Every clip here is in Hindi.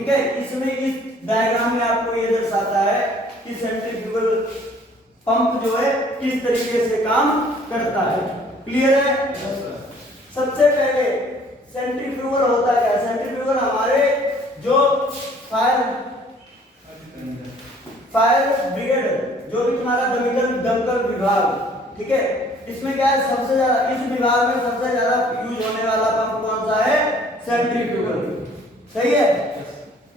ठीक है। इसमें इस डायग्राम में आपको ये दर्शाता है कि सेंट्रीफ्यूगल पंप जो है किस तरीके से काम करता है। क्लियर है? सबसे पहले सेंट्रीफ्यूगल होता क्या है? सेंट्रीफ्यूगल हमारे जो फायर ब्रिगेड जो भी तुम्हारा दमकल विभाग, ठीक है, इसमें क्या है सबसे ज्यादा, इस विभाग में सबसे ज्यादा यूज होने वाला पंप कौन सा है? सेंट्रीफ्यूगल। सही है।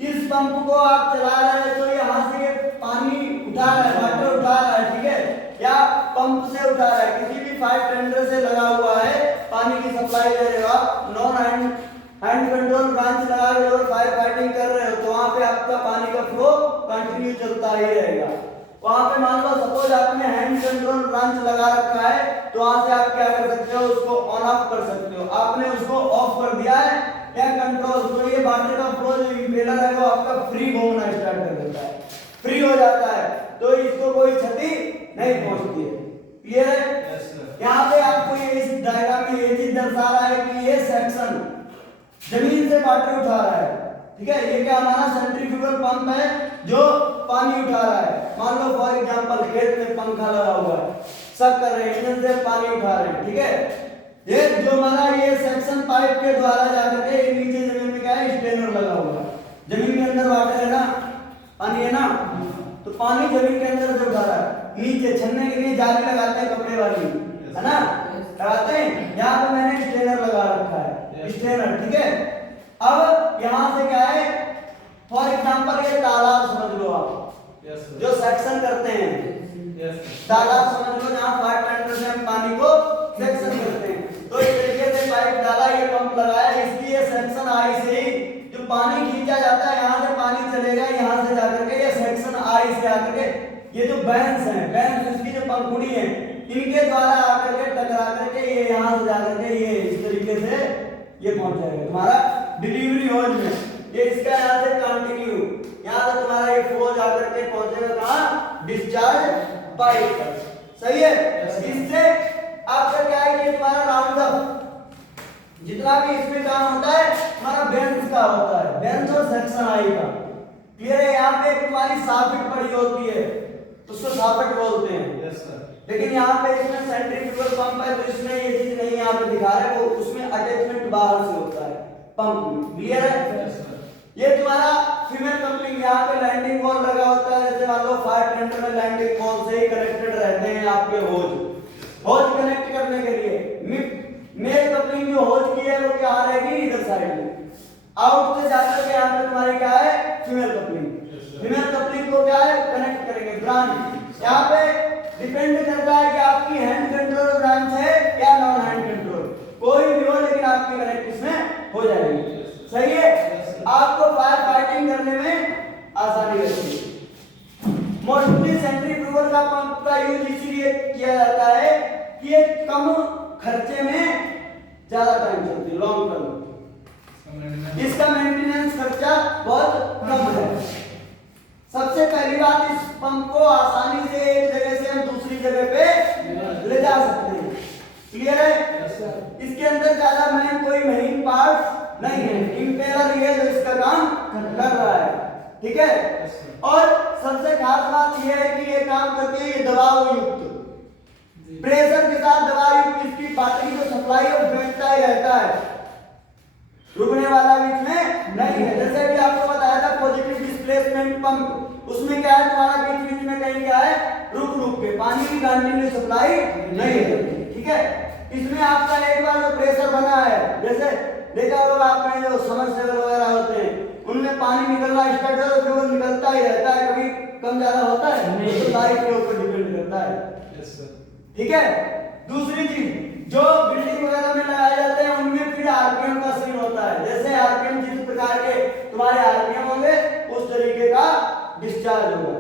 इस पंप को आप चला रहे हैं तो यहाँ से पानी उठा रहा है, वाटर उठा रहा है, ठीक है, या पंप से उठा रहा है, किसी भी फायर टेंडर से लगा हुआ है, पानी की सप्लाई दे रहे हो आप, नॉन हैंड कंट्रोल ब्रांच लगा रहे हो और फायर फाइटिंग कर रहे हो, तो वहां पे आपका पानी का फ्लो कंटिन्यू चलता ही रहेगा। वहां पे मान लो सपोज आपने हैंड कंट्रोल ब्रांच लगा रखा है, तो वहां से आप क्या कर सकते हो? उसको ऑन ऑफ कर सकते हो। आपने उसको ऑफ कर दिया है या कंट्रोल, तो ये वाटर का फ्लो जो इंपेलर है वो आपका फ्री घूमना स्टार्ट कर देता है, फ्री हो जाता है, तो इसको कोई क्षति नहीं पहुंचती है। क्लियर है? यहाँ पे आपको ये इस डायग्राम में ये चीज दर्शा रहा है कि ये सेक्शन जमीन से वाटर उठा रहा है, ठीक है, ये क्या हमारा सेंट्रीफ्यूगल पंप है जो पानी उठा रहा है। मान लो फॉर एग्जांपल खेत में पंखा लगा हुआ है, सब कर रहे हैं, इंजन से पानी उठा रहे हैं, ठीक है, ये जो हमारा ये सेक्शन पाइप के द्वारा जाकर के नीचे जमीन में क्या है? स्टेनर लगा हुआ है, जमीन के अंदर वाटर है ना, पानी है ना, तो पानी जमीन के अंदर से उठा रहा है, नीचे छन्ने के लिए जाली लगाते हैं कपड़े वाली, है ना, लगाते हैं, यहाँ पे मैंने स्टेनर लगा रखा है, स्टेनर, ठीक है। अब यहाँ से क्या है, फॉर एग्जांपल ये तालाब समझ लो आप, जो सेक्शन करते हैं, तालाब समझ लो जहाँ फायर टेंडर से हम पानी को सेक्शन करते हैं, तो इस तरीके से पाइप डाला, ये पंप लगाया, इसलिए सेक्शन आई से ही जो पानी खींचा जाता है, यहाँ से पानी चलेगा, यहाँ से जाकर के ये सेक्शन आई से आकर के ये जो बैंस हैं, बैंस इसकी जो पंखुड़ी है, इनके द्वारा आकर के टकरा करके ये यहाँ से जाकर के ये इस तरीके से ये पहुंच जाएगा तुम्हारा डिलीवरी होज में, ये इसका यहाँ से कंटिन्यू यहाँ से तुम्हारा ये फ्लो जाकर के पहुंचेगा कहाँ? डिस्चार्ज पाइप तक। सही है। इससे आपका क्या है कि तुम्हारा राउंड अप जितना भी इसमें काम होता है हमारा बेंच का होता है, बेंच और सेक्शन आई का। क्लियर है? यहाँ पे तुम्हारी साफिट पड़ी होती है, उसको साफिट बोलते हैं। Yes sir. लेकिन यहाँ पे इसमें सेंट्रीफ्यूगल पंप है तो इसमें ये चीज नहीं यहाँ पे दिखा रहे, वो उसमें अटैचमेंट बाहर से होता है पंप में। क्लियर है? ये तुम्हारा फीमेल कपलिंग, यहाँ पे लैंडिंग वॉल लगा होता है, जैसे मान लो फायर टेंडर में लैंडिंग वॉल से ही कनेक्टेड रहते हैं आपके होज कनेक्ट करने के लिए। मेल कपलिंग जो होज की है वो क्या रहेगी? इधर साइड में, आउट से जाकर के यहाँ पे तुम्हारी क्या है? Female coupling. फीमेल कपलिंग को क्या है? कनेक्ट करेंगे ब्रांच। यहाँ पे डिपेंड करता है कि आपकी हैंड कंट्रोल ब्रांच है या नॉन हैंड कंट्रोल, कोई भी हो लेकिन आपकी कनेक्ट इसमें हो जाएगी। सही है? आपको फायर फाइटिंग करने में आसानी रहती है। मोस्टली सेंट्रीफ्यूगल का पंप का यूज इसीलिए किया जाता है कि ये कम खर्चे में ज्यादा टाइम चलती है, लॉन्ग टर्म। इसका मेंटेनेंस खर्चा बहुत कम है। सबसे पहली बात, इस पंप को आसानी से एक जगह से हम दूसरी जगह पे ले जा सकते हैं। क्लियर है? इसके अंदर ज्यादा मेन कोई महीन पार्ट नहीं है, इंपेलर ये जो इसका काम कर रहा है। ठीक है? और सबसे खास बात यह है कि ये काम करती है ये दबाव युक्त, प्रेशर के साथ दबाव युक्त इसकी बैटरी जो सप्लाई है वो बैठता ही रहता है, रुकने वाला बीच में नहीं है। जैसे भी आपको बताया था पॉजिटिव डिस्प्लेसमेंट पंप, उसमें क्या है तुम्हारा बीच बीच में कहीं क्या है रुक रुक के पानी की कंटिन्यू सप्लाई नहीं है। ठीक है? इसमें आपका एक बार जो प्रेशर बना है, जैसे देखा होगा आपने जो समरसेबल वगैरह होते हैं उनमें पानी निकलना स्टार्ट हो तो वो निकलता ही रहता है, कभी कम ज्यादा होता है नहीं, तो लाइट के ऊपर डिपेंड करता है। Yes sir. ठीक है? दूसरी चीज जो बिल्डिंग वगैरह में लगाए जाते हैं उनमें फिर आरपीएम का सीन होता है, जैसे आरपीएम जिस प्रकार के तुम्हारे आरपीएम होंगे उस तरीके का डिस्चार्ज होगा,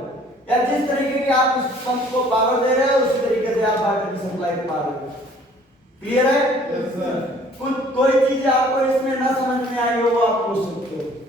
या जिस तरीके की आप इस पंप को पावर दे रहे हो उसी तरीके से आप वाटर की सप्लाई पा रहे हो। क्लियर है? Yes sir. कोई चीज आपको इसमें ना समझ में आई हो वो आप पूछ सकते हो।